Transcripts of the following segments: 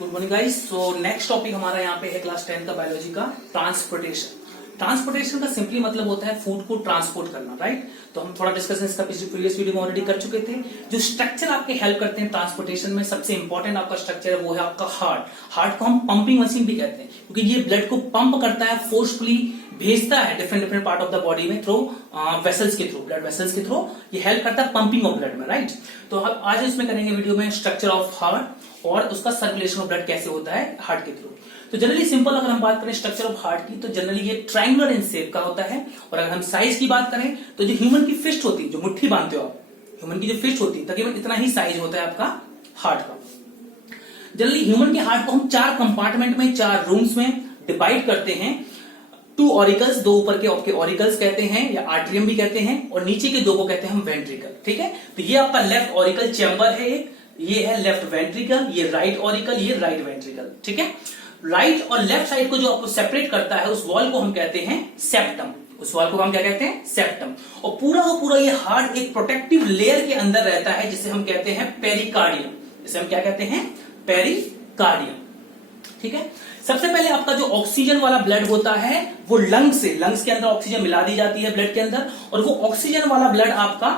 Good morning guys. So next topic हमारा यहाँ पे है क्लास 10 का बायोलॉजी का ट्रांसपोर्टेशन। ट्रांसपोर्टेशन का सिंपली मतलब होता है फूड को ट्रांसपोर्ट करना, राइट। तो हम थोड़ा डिस्कशन इसका प्रीवियस वीडियो में ऑलरेडी कर चुके थे। जो स्ट्रक्चर आपके हेल्प करते हैं ट्रांसपोर्टेशन में, सबसे इंपॉर्टेंट आपका स्ट्रक्चर है वो है आपका हार्ट। हार्ट को हम पंपिंग मशीन भी कहते हैं क्योंकि ये ब्लड को पंप करता है, फोर्सफुली भेजता है different different part of the body में थ्रू वेसल्स के थ्रू, ब्लड वेसल्स के थ्रू ये हेल्प करता है पंपिंग ऑफ ब्लड में, राइट। तो हम आज इसमें करेंगे वीडियो में स्ट्रक्चर ऑफ हार्ट और उसका सर्कुलेशन ऑफ ब्लड कैसे होता है हार्ट के थ्रू। तो जनरली सिंपल अगर हम बात करें स्ट्रक्चर ऑफ हार्ट की, तो जनरली ये ट्रायंगुलर इन शेप का होता है। और अगर हम साइज की बात करें तो जो ह्यूमन की फिस्ट होती है, जो मुट्ठी बांधते हो आप, ह्यूमन की जो फिस्ट होती है तकरीबन इतना ही साइज होता है आपका हार्ट का। जनरली ह्यूमन के हार्ट को हम 4 कंपार्टमेंट में, 4 रूम्स में डिवाइड करते हैं। 2 ऑरिकल्स, 2 ऊपर के आपके ऑरिकल्स कहते हैं या आर्ट्रियम भी कहते हैं, और नीचे के 2 को कहते हैं हम वेंट्रिकल, ठीक है। तो ये आपका लेफ्ट ऑरिकल चैम्बर है एक, ये है लेफ्ट वेंट्रिकल, ये राइट ऑरिकल, ये राइट वेंट्रिकल, ठीक है। राइट और लेफ्ट साइड को जो आपको सेपरेट करता है उस वॉल को हम कहते हैं सेप्टम। उस वॉल को हम क्या कहते हैं? सेप्टम। और पूरा का पूरा ये हार्ट एक प्रोटेक्टिव लेयर के अंदर रहता है जिसे हम कहते हैं पेरिकार्डियम। जिसे हम क्या कहते हैं? पेरिकार्डियम, ठीक है। सबसे पहले आपका जो ऑक्सीजन वाला ब्लड होता है वो लंग्स के अंदर ऑक्सीजन मिला दी जाती है ब्लड के अंदर, और वो ऑक्सीजन वाला ब्लड आपका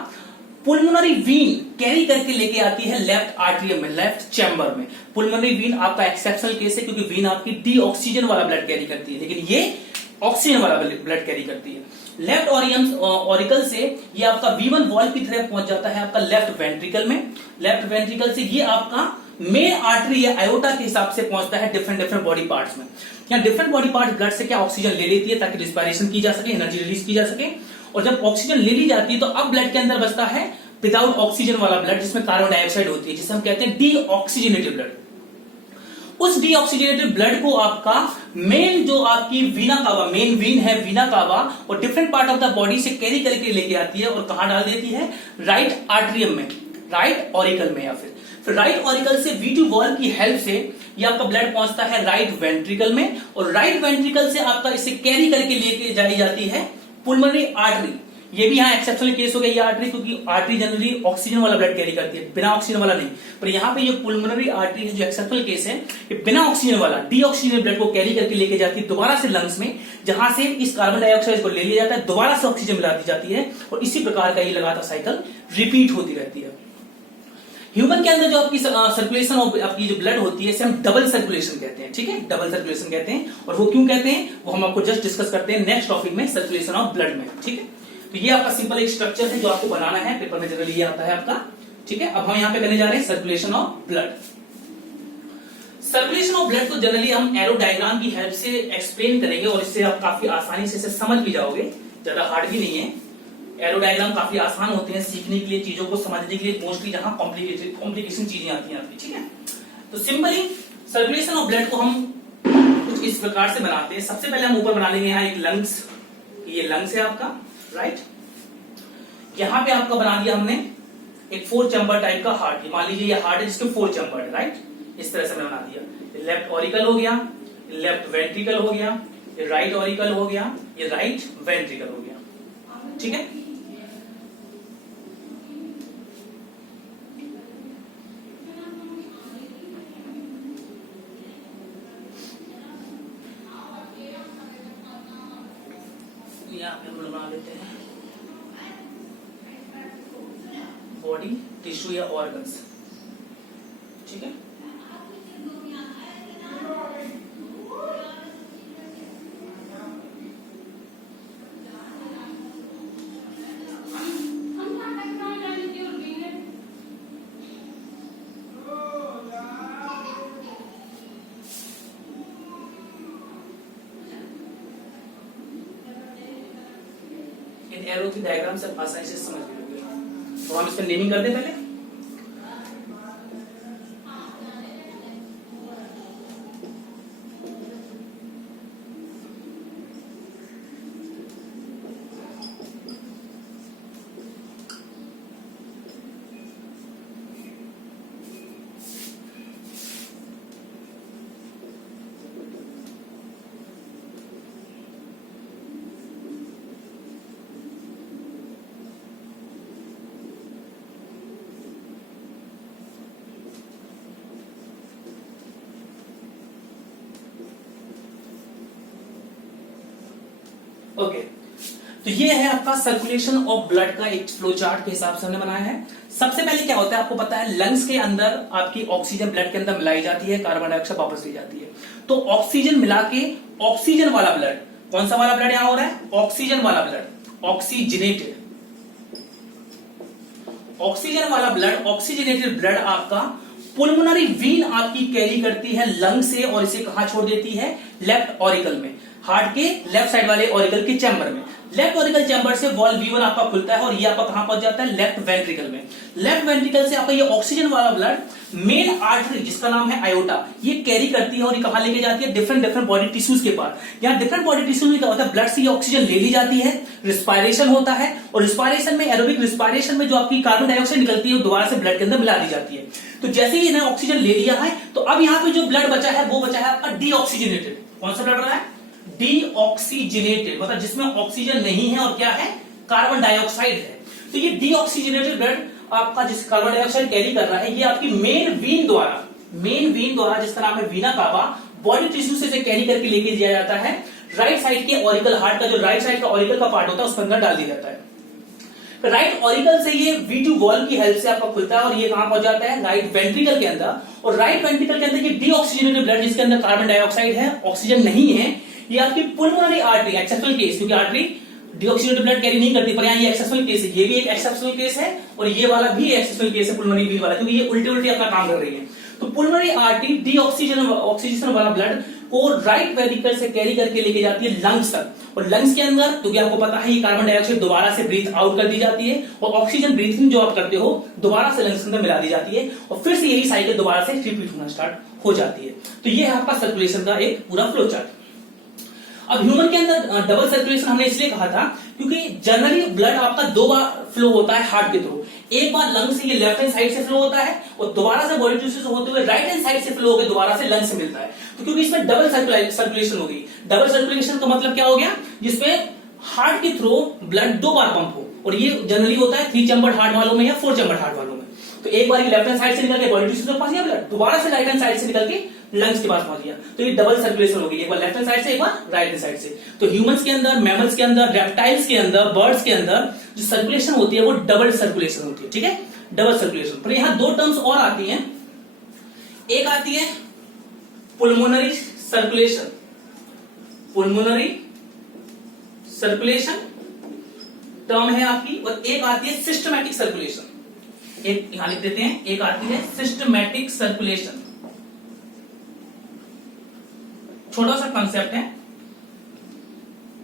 पुल्मोनरी वीन कैरी करके लेके आती है लेफ्ट आर्ट्रियम में, लेफ्ट चैम्बर में। पुल्मोनरी वीन आपका एक्सेप्शनल केस है क्योंकि वीन आपकी डी ऑक्सीजन वाला ब्लड कैरी करती है, लेकिन ये ऑक्सीजन वाला ब्लड कैरी करती है। लेफ्ट ऑरिकल से ये आपका V1 वॉल की तरह पहुंच जाता है आपका लेफ्ट वेंट्रिकल में। लेफ्ट वेंट्रिकल से ये आपका मेन आर्टरी या आयोटा के हिसाब से पहुंचता है डिफरेंट बॉडी पार्ट्स में। यहाँ डिफरेंट बॉडी पार्ट ब्लड से क्या ऑक्सीजन ले लेती है ताकि रिस्पायरेशन की जा सके, एनर्जी रिलीज की जा सके। और जब ऑक्सीजन ले ली जाती है तो अब ब्लड के अंदर बचता है विदाउट ऑक्सीजन वाला ब्लड जिसमें कार्बन डाइऑक्साइड होती है, जिसे हम कहते हैं डीऑक्सीजनेटेड ब्लड। उस डीऑक्सीजनेटेड ब्लड को आपका मेन जो आपकी वीना कावा, मेन वीन है वीना कावा, और different part of the body से कैरी करके लेके आती है और कहां डाल देती है? राइट आर्ट्रियम में, राइट ऑरिकल में, या फिर राइट ऑरिकल से V2 वॉल की हेल्प से ये आपका ब्लड पहुंचता है राइट वेंट्रिकल में, और राइट वेंट्रिकल से आपका इसे कैरी करके लेके जाई जाती है पुल्मोनरी आर्टरी। ये भी यहाँ एक्सेप्शनल केस हो गया ये आर्टरी, क्योंकि आर्टरी जनरली ऑक्सीजन वाला ब्लड कैरी करती है, बिना ऑक्सीजन वाला नहीं। पर यहाँ पे ये पुल्मोनरी आर्टरी है जो एक्सेप्शनल केस है, ये बिना ऑक्सीजन वाला डीऑक्सीजन ब्लड को कैरी करके लेके जाती है दोबारा से लंग्स में, जहां से इस कार्बन डाइऑक्साइड को ले लिया जाता है, दोबारा से ऑक्सीजन मिला दी जाती है, और इसी प्रकार का ये लगातार साइकिल रिपीट होती रहती है। ह्यूमन के अंदर जो आपकी सर्कुलेशन ऑफ आपकी जो ब्लड होती है इसे हम डबल सर्कुलेशन कहते हैं, ठीक है। डबल सर्कुलेशन कहते हैं, और वो क्यों कहते हैं वो हम आपको जस्ट डिस्कस करते हैं नेक्स्ट टॉपिक में, सर्कुलेशन ऑफ ब्लड में, ठीक है। तो ये आपका सिंपल एक स्ट्रक्चर है जो आपको बनाना है, पेपर में जनरली ये आता है आपका, ठीक है। अब हम यहाँ पे करने जा रहे हैं circulation of blood. Circulation of blood को जनरली हम एरो डायग्राम की हेल्प से एक्सप्लेन करेंगे, और इससे आप काफी आसानी से इसे समझ भी जाओगे, ज्यादा हार्ड भी नहीं है। एरो डायग्राम काफी आसान होते हैं सीखने के लिए, चीजों को समझने के लिए, मोस्टली जहां कॉम्प्लिकेशन चीजें आती हैं आपकी, ठीक है। तो सिंपली सर्कुलेशन ऑफ ब्लड को हम कुछ इस प्रकार से बनाते हैं। सबसे पहले हम ऊपर बना लेंगे यहाँ एक लंग्स, ये लंग्स है आपका, राइट। यहां पे आपका बना दिया हमने एक 4 चैम्बर टाइप का हार्ट। मान लीजिए ये हार्ट है जिसके 4 चैम्बर है, राइट। इस तरह से मैंने बना दिया। लेफ्ट ऑरिकल हो गया, लेफ्ट वेंट्रिकल हो गया, ये राइट ऑरिकल हो गया, ये राइट वेंट्रिकल हो गया, ठीक है। यहाँ पे हम बना लेते हैं बॉडी टिश्यू या ऑर्गन्स, ठीक है। इन एरो की डायग्राम से आसानी से समझ लोगे। तो हम इसका नेमिंग कर दें पहले। ओके, तो ये है आपका सर्कुलेशन ऑफ ब्लड का एक फ्लो चार्ट के हिसाब से हमने बनाया है। सबसे पहले क्या होता है आपको पता है, लंग्स के अंदर आपकी ऑक्सीजन ब्लड के अंदर मिलाई जाती है, कार्बन डाइऑक्साइड वापस ली जाती है। तो ऑक्सीजन मिला के ऑक्सीजन वाला ब्लड, कौन सा वाला ब्लड यहां हो रहा है, ऑक्सीजन वाला ब्लड, ऑक्सीजनेटेड, ऑक्सीजन वाला ब्लड, ऑक्सीजनेटेड ब्लड आपका पुल्मोनरी वीन आपकी कैरी करती है लंग से, और इसे कहां छोड़ देती है, लेफ्ट ऑरिकल में, हार्ट के लेफ्ट साइड वाले ऑरिकल के चैम्बर में। लेफ्ट ऑरिकल चैम्बर से वॉल्व V1 आपका खुलता है और ये आपका कहां पहुंच जाता है, लेफ्ट वेंट्रिकल में। लेफ्ट वेंट्रिकल से आपका ये ऑक्सीजन वाला ब्लड मेन आर्टरी जिसका नाम है आयोटा, ये कैरी करती है और ये कहां लेके जाती है, डिफरेंट डिफरेंट बॉडी टिश्यूज के पास। यहाँ डिफरेंट बॉडी टिश्यूज में क्या होता है, ब्लड से ये ऑक्सीजन ले ली जाती है, रिस्पायरेशन होता है, और रिस्पायरेशन में, एरोबिक रिस्पायरेशन में जो आपकी कार्बन डाइऑक्साइड निकलती है वो दोबारा से ब्लड के अंदर मिला दी जाती है। तो जैसे ही इन्हें ऑक्सीजन ले लिया है, तो अब यहाँ पे जो ब्लड बचा है वो बचा है आपका डीऑक्सीजनेटेड। कौन सा ब्लड रहा है, डीऑक्सीजनेटेड, मतलब जिसमें ऑक्सीजन नहीं है और क्या है, कार्बन डाइऑक्साइड है। तो ये डीऑक्सीजनेटेड ब्लड आपका जिस कार्बन डाइऑक्साइड कैरी कर रहा है, ये आपकी मेन वीन द्वारा जिसका नाम है वीना कावा, बॉडी टिश्यू से कैरी करके लेके दिया जाता है राइट साइड के ऑरिकल, हार्ट का जो राइट साइड का ऑरिकल का पार्ट होता है उसके अंदर डाल दिया जाता है। राइट ऑरिकल से ये V2 वॉल्व की हेल्प से आपका खुलता है और ये कहां पहुंच जाता है, राइट वेंट्रिकल के अंदर। और राइट वेंट्रिकल के अंदर ये डीऑक्सीजनेटेड ब्लड जिसके अंदर कार्बन डाइऑक्साइड है, ऑक्सीजन नहीं है, ये आपकी पुल्मोनरी आर्टरी, एक्सेप्शनल केस, क्योंकि आर्टरी डीऑक्सीजनेटेड ब्लड कैरी नहीं करती, पर यहाँ ये एक्सेप्शनल केस है, ये भी एक एक्सेप्शनल केस है और ये वाला भी एक्सेप्शनल केस है पुल्मोनरी वीन वाला, क्योंकि ये उल्टे उल्टे अपना काम कर रही है। तो पुल्मोनरी आर्टरी ऑक्सीजन वाला ब्लड को राइट वेंट्रिकल से कैरी करके लेके जाती है लंग्स तक, और लंग्स के अंदर क्योंकि आपको पता है ये कार्बन डाइऑक्साइड दोबारा से ब्रीथ आउट कर दी जाती है, और ऑक्सीजन ब्रीथिंग जो आप करते हो दोबारा से लंग्स के अंदर मिला दी जाती है, और फिर से यही साइकिल दोबारा से रिपीट होना स्टार्ट हो जाती है। तो ये है आपका सर्कुलेशन का एक पूरा फ्लो चार्ट। अब ह्यूमन के अंदर डबल सर्कुलेशन हमने इसलिए कहा था क्योंकि जनरली ब्लड आपका दो बार फ्लो होता है हार्ट के थ्रू, एक बार लंग से ये लेफ्ट हैंड साइड से फ्लो होता है और दोबारा से बॉडी टिश्यू से होते हुए राइट हैंड साइड से फ्लो होकर दोबारा से लंग से मिलता है। तो क्योंकि इसमें डबल सर्कुलेशन हो गई, डबल सर्कुलेशन का मतलब क्या हो गया, जिसमें हार्ट के थ्रू ब्लड दो बार पंप हो, और ये जनरली होता है 3 चैम्बर्ड हार्ट वालों में या 4 चैम्बर्ड हार्ट वालों में। तो एक बार लेफ्ट हैंड साइड से निकल के बॉडी टिश्यू से पहुंच गया ब्लड, दोबारा से राइट हैंड साइड से निकल के लंग्स के पास पहुंच गया, तो ये डबल सर्कुलेशन हो गई, एक बार लेफ्ट हैंड साइड से एक बार राइट हैंड साइड से। तो ह्यूमंस के अंदर, मैमल्स के अंदर, रेप्टाइल्स के अंदर, बर्ड्स के अंदर जो सर्कुलेशन होती है वो डबल सर्कुलेशन होती है, ठीक है, डबल सर्कुलेशन। पर यहां दो टर्म्स और आती हैं, एक आती है पुल्मोनरी सर्कुलेशन, पुल्मोनरी सर्कुलेशन टर्म है आपकी, और एक आती है सिस्टमैटिक सर्कुलेशन। एक यहां लिख देते हैं, एक आती है सिस्टमैटिक सर्कुलेशन, छोटा सा कंसेप्ट है।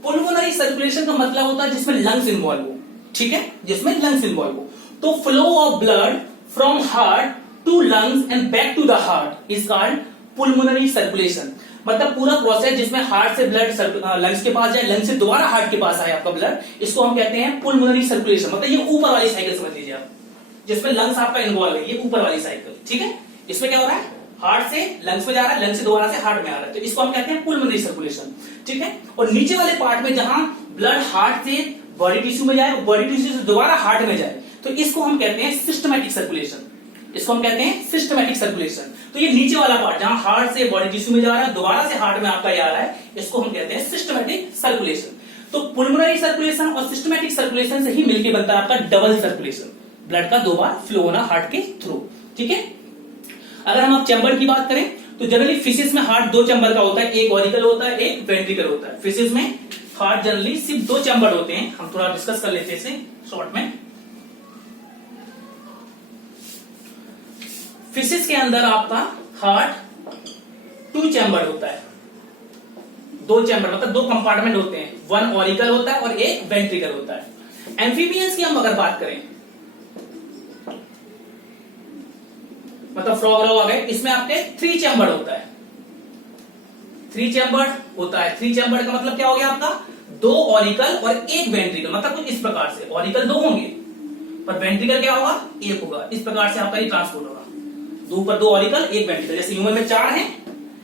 पुल्मोनरी सर्कुलेशन का मतलब होता है जिसमें लंग्स इन्वॉल्व हो, ठीक है, जिसमें लंग्स इन्वॉल्व हो। तो flow of blood from heart to lungs and back to the heart is called pulmonary circulation. मतलब पूरा प्रोसेस जिसमें हार्ट से ब्लड लंग्स के पास जाए, लंग्स से दोबारा हार्ट के पास आए आपका ब्लड, इसको हम कहते हैं पुल्मोनरी सर्कुलेशन। मतलब ये ऊपर वाली साइकिल समझ लीजिए आप, जिसमें लंग्स आपका इन्वॉल्व है, ये ऊपर वाली साइकिल, ठीक है। इसमें क्या हो रहा है, हार्ट से लंग्स में जा रहा है, लंग्स से दोबारा से हार्ट में आ रहा है, तो इसको हम कहते हैं पुल्मोनरी सर्कुलेशन, ठीक है। और नीचे वाले पार्ट में जहां ब्लड हार्ट से बॉडी टिश्यू में जाए, बॉडी टिश्यू से दोबारा हार्ट में जाए, तो इसको हम कहते हैं सिस्टमैटिक सर्कुलेशन, इसको हम कहते हैं सिस्टमैटिक सर्कुलेशन। तो ये नीचे वाला पार्ट जहां हार्ट से बॉडी टिश्यू में जा रहा है, दोबारा से हार्ट में आपका आ रहा है, इसको हम कहते हैं सिस्टमैटिक सर्कुलेशन। तो पुल्मोनरी सर्कुलेशन और सिस्टमैटिक सर्कुलेशन से ही मिलकर बनता है आपका डबल सर्कुलेशन, ब्लड का दो बार फ्लो होना हार्ट के थ्रू, ठीक है। अगर हम आप चैम्बर की बात करें तो जनरली फिशेस में हार्ट दो चैम्बर का होता है, एक ऑरिकल होता है, एक वेंट्रिकल होता है। फिशेस में हार्ट जनरली सिर्फ दो चैम्बर होते हैं, हम थोड़ा डिस्कस कर लेते हैं इसे शॉर्ट में। फिशेस के अंदर आपका हार्ट 2 चैम्बर होता है, 2 चैम्बर मतलब 2 कंपार्टमेंट होते हैं, 1 ऑरिकल होता है और एक वेंट्रिकल होता है। एम्फीबियंस की हम अगर बात करें, मतलब फ्रॉग आ गए, इसमें आपके 3 चैम्बर होता है, 3 चैम्बर होता है। 3 चैम्बर का मतलब क्या हो गया आपका, 2 ऑरिकल और 1 वेंट्रिकल, मतलब कुछ इस प्रकार से, ऑरिकल 2 होंगे पर वेंट्रिकल क्या होगा, 1 होगा, इस प्रकार से आपका ये ट्रांसपोर्ट होगा, 2 पर 2 ऑरिकल 1 वेंट्रिकल। जैसे ह्यूमन में 4 हैं,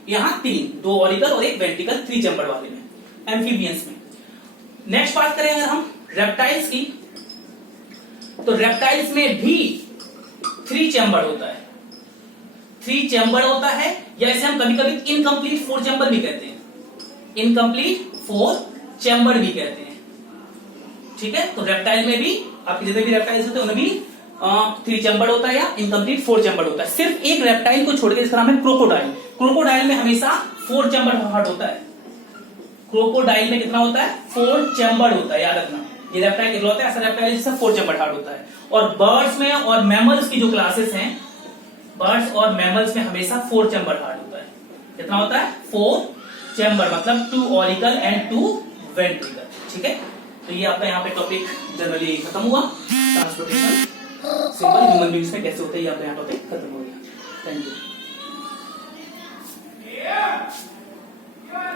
यहां 3, 2 ऑरिकल और 1 वेंट्रिकल 3 चैम्बर वाले में, एम्फीबियंस में। नेक्स्ट बात करें अगर हम रेप्टाइल्स की, तो रेप्टाइल्स में भी 3 चैम्बर होता है, 3 चैम्बर होता है, या इसे हम कभी कभी इनकम्प्लीट 4 चैम्बर भी कहते हैं, इनकम्प्लीट 4 चैम्बर भी कहते हैं। ठीक है, तो रेप्टाइल में भी आपके जितने भी रेप्टाइल्स होते हैं उनमें भी 3 चैम्बर होता है या इनकम्प्लीट 4 चैम्बर होता है। सिर्फ एक रेप्टाइल को छोड़ के, जिसका नाम है क्रोकोडाइल। क्रोकोडाइल में हमेशा 4 चैम्बर हार्ट होता है। क्रोकोडाइल में कितना होता है? 4 चैम्बर होता है, याद रखना। ये रेप्टाइल इकलौता ऐसा रेप्टाइल है जिसका 4 चैम्बर हार्ट होता है। और बर्ड्स में और मैमल्स की जो क्लासेस हैं, बर्ड्स और मैमल्स में हमेशा 4 चैम्बर हार्ट होता है। कितना होता है? 4 चैम्बर, मतलब 2 ऑरिकल एंड 2 वेंट्रिकल। ठीक है, तो ये आपका यहाँ पे टॉपिक जनरली खत्म हुआ। ट्रांसपोर्टेशन सिंपल ह्यूमन बींग्स में कैसे होता है, ये आपका यहाँ टॉपिक खत्म हो गया। Thank you.